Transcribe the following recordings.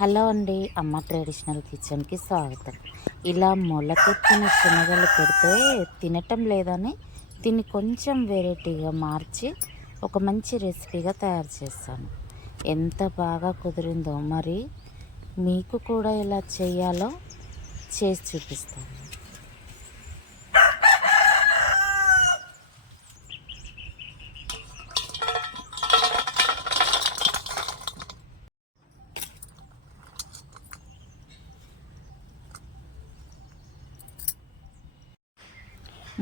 Hello అండి, అమ్మ traditional కిచెన్కి స్వాగతం. ఇలా మొలకెత్తిన శనగలు పెడితే తినటం లేదని దీన్ని కొంచెం వెరైటీగా మార్చి ఒక మంచి రెసిపీగా తయారు చేస్తాను. ఎంత బాగా కుదిరిందో, మరి మీకు కూడా ఎలా చేయాలో చేసి చూపిస్తాను.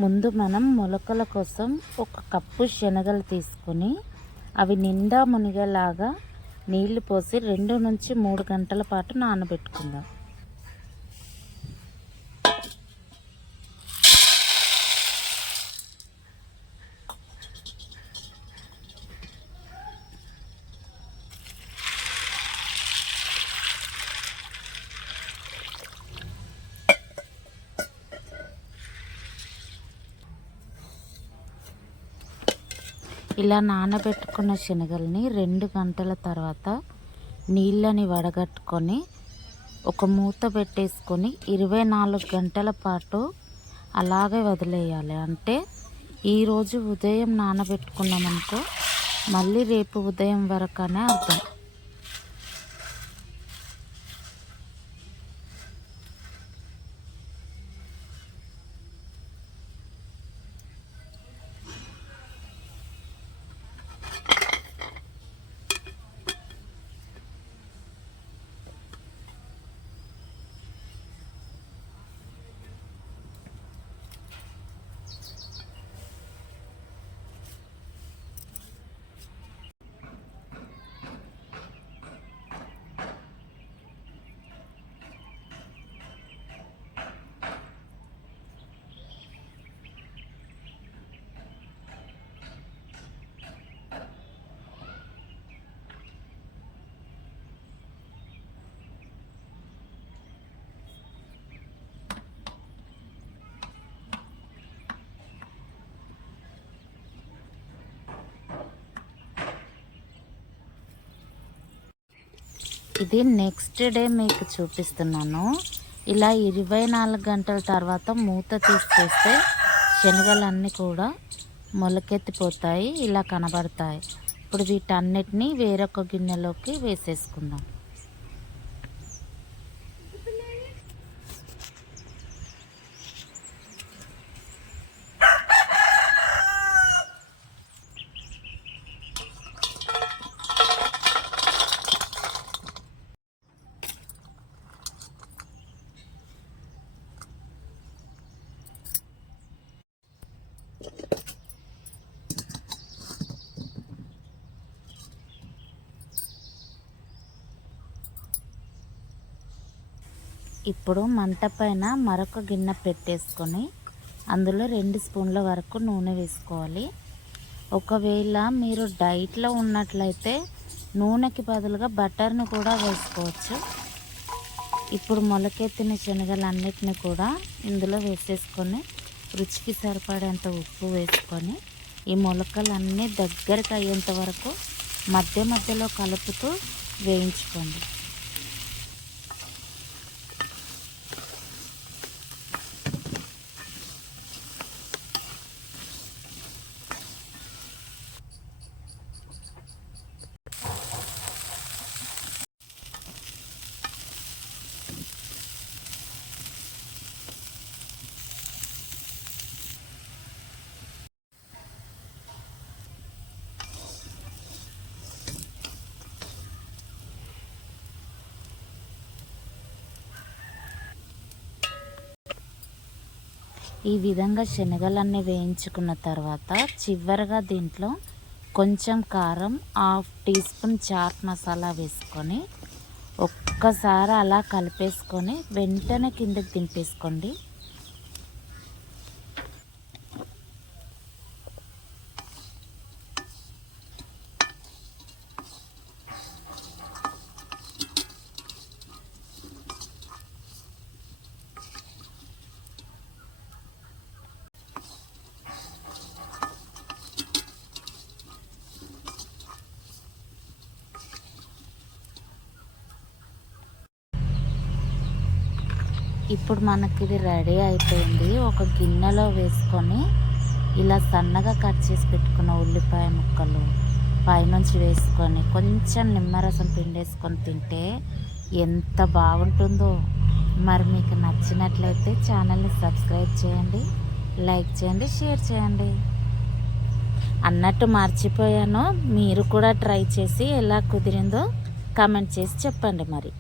ముందు మనం మొలకల కోసం ఒక కప్పు శనగలు తీసుకొని అవి నిండా మునిగేలాగా నీళ్లు పోసి 2 నుంచి 3 గంటల పాటు నానబెట్టుకుందాం. ఇలా నానబెట్టుకున్న శనగల్ని 2 గంటల తర్వాత నీళ్ళని వడగట్టుకొని ఒక మూత పెట్టేసుకొని 24 గంటల పాటు అలాగే వదిలేయాలి. అంటే ఈరోజు ఉదయం నానబెట్టుకున్నామనుకో మళ్ళీ రేపు ఉదయం వరకనే అర్థం. ఇది నెక్స్ట్ డే మీకు చూపిస్తున్నాను. ఇలా 24 గంటల తర్వాత మూత తీసి చేస్తే శనగలన్నీ కూడా మొలకెత్తిపోతాయి, ఇలా కనబడతాయి. ఇప్పుడు వీటన్నిటిని వేరొక గిన్నెలోకి వేసేసుకుందాం. ఇప్పుడు మంట పైన మరొక గిన్నె పెట్టేసుకొని అందులో 2 స్పూన్ల వరకు నూనె వేసుకోవాలి. ఒకవేళ మీరు డైట్లో ఉన్నట్లయితే నూనెకి బదులుగా బటర్ను కూడా వేసుకోవచ్చు. ఇప్పుడు మొలకెత్తిన శనగలన్నిటిని కూడా ఇందులో వేసేసుకొని రుచికి సరిపడేంత ఉప్పు వేసుకొని ఈ మొలకలన్నీ దగ్గరికి అయ్యేంత వరకు మధ్య మధ్యలో కలుపుతూ వేయించుకోండి. ఈ విధంగా శనగలన్నీ వేయించుకున్న తర్వాత చివరగా దీంట్లో కొంచెం కారం, 1/2 టీ స్పూన్ చాట్ మసాలా వేసుకొని ఒక్కసారి అలా కలిపేసుకొని వెంటనే కిందకి దింపేసుకోండి. ఇప్పుడు మనకి ఇది రెడీ అయిపోయింది. ఒక గిన్నెలో వేసుకొని ఇలా సన్నగా కట్ చేసి పెట్టుకున్న ఉల్లిపాయ ముక్కలు పైనుంచి వేసుకొని కొంచెం నిమ్మరసం పిండేసుకొని తింటే ఎంత బాగుంటుందో. మరి మీకు నచ్చినట్లయితే ఛానల్ని సబ్స్క్రైబ్ చేయండి, లైక్ చేయండి, షేర్ చేయండి. అన్నట్టు మర్చిపోయాను, మీరు కూడా ట్రై చేసి ఎలా కుదిరిందో కామెంట్ చేసి చెప్పండి మరి.